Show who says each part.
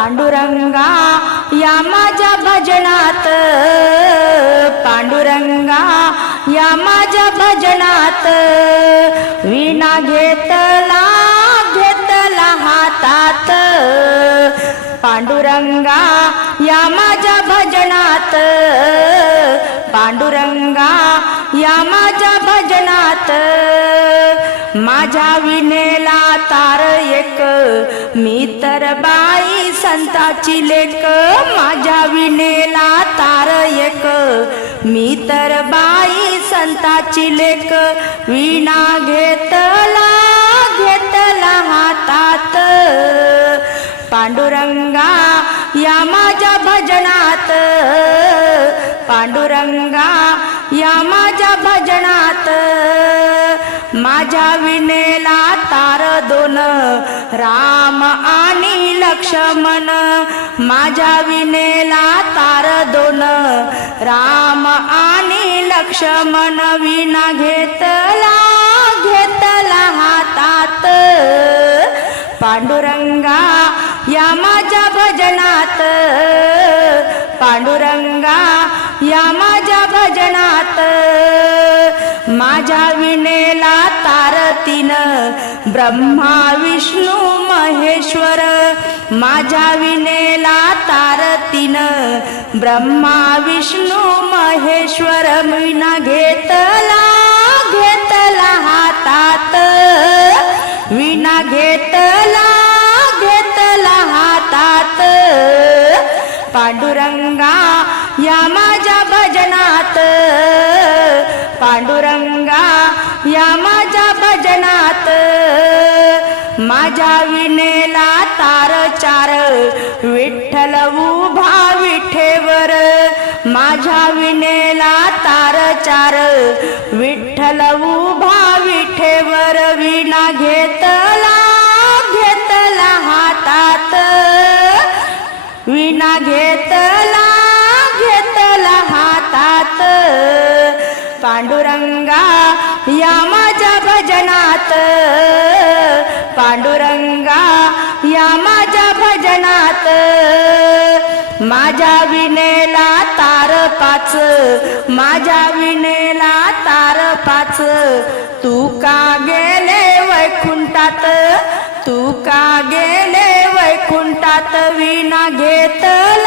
Speaker 1: पांडुरंगा या माझ्या भजनात. पांडुरंगा या माझ्या भजनात. विना घेतला घेतला पांडुरंगा या माझ्या भजनात. पांडुरंगा या माझ्या भजनात. माझ्या विनेला तार एक मी तर बाई संताची लेक. माझ्या विनेला तार एक मी तर बाई संताची लेक. विणा घेतला घेतला हातात. पांडुरंगा या माझ्या भजनात. पांडुरंगा या माझ्या भजनात. माझ्या विनेला तार दोन. राम आणि लक्ष्मण माझ्या विनेला तार दोन. राम आणि लक्ष्मण विण या माझ्या भजनात पांडुरंगा या माझ्या भजनात माझ्या विणेला तारतीन ब्रह्मा विष्णू महेश्वर माझ्या विणेला तारतीन ब्रह्मा विष्णू महेश्वर विना घेतला घेतला हातात. पांडुरंगा या माझ्या भजनात. पांडुरंगा या माझ्या भजनात. माझ्या विनेला तार चार विठ्ठल उभा विठेवर. माझ्या विनेला तार चार विठ्ठल उभा विठेवर. विना घेतला पांडुरंगा या माझ्या भजनात. पांडुरंगा या माझ्या भजनात. माझ्या विनेला तार पाच माझ्या विनेला तार पाच. तू का गेले वैकुंठात? तू का गेले वैकुंठात? विना घेतला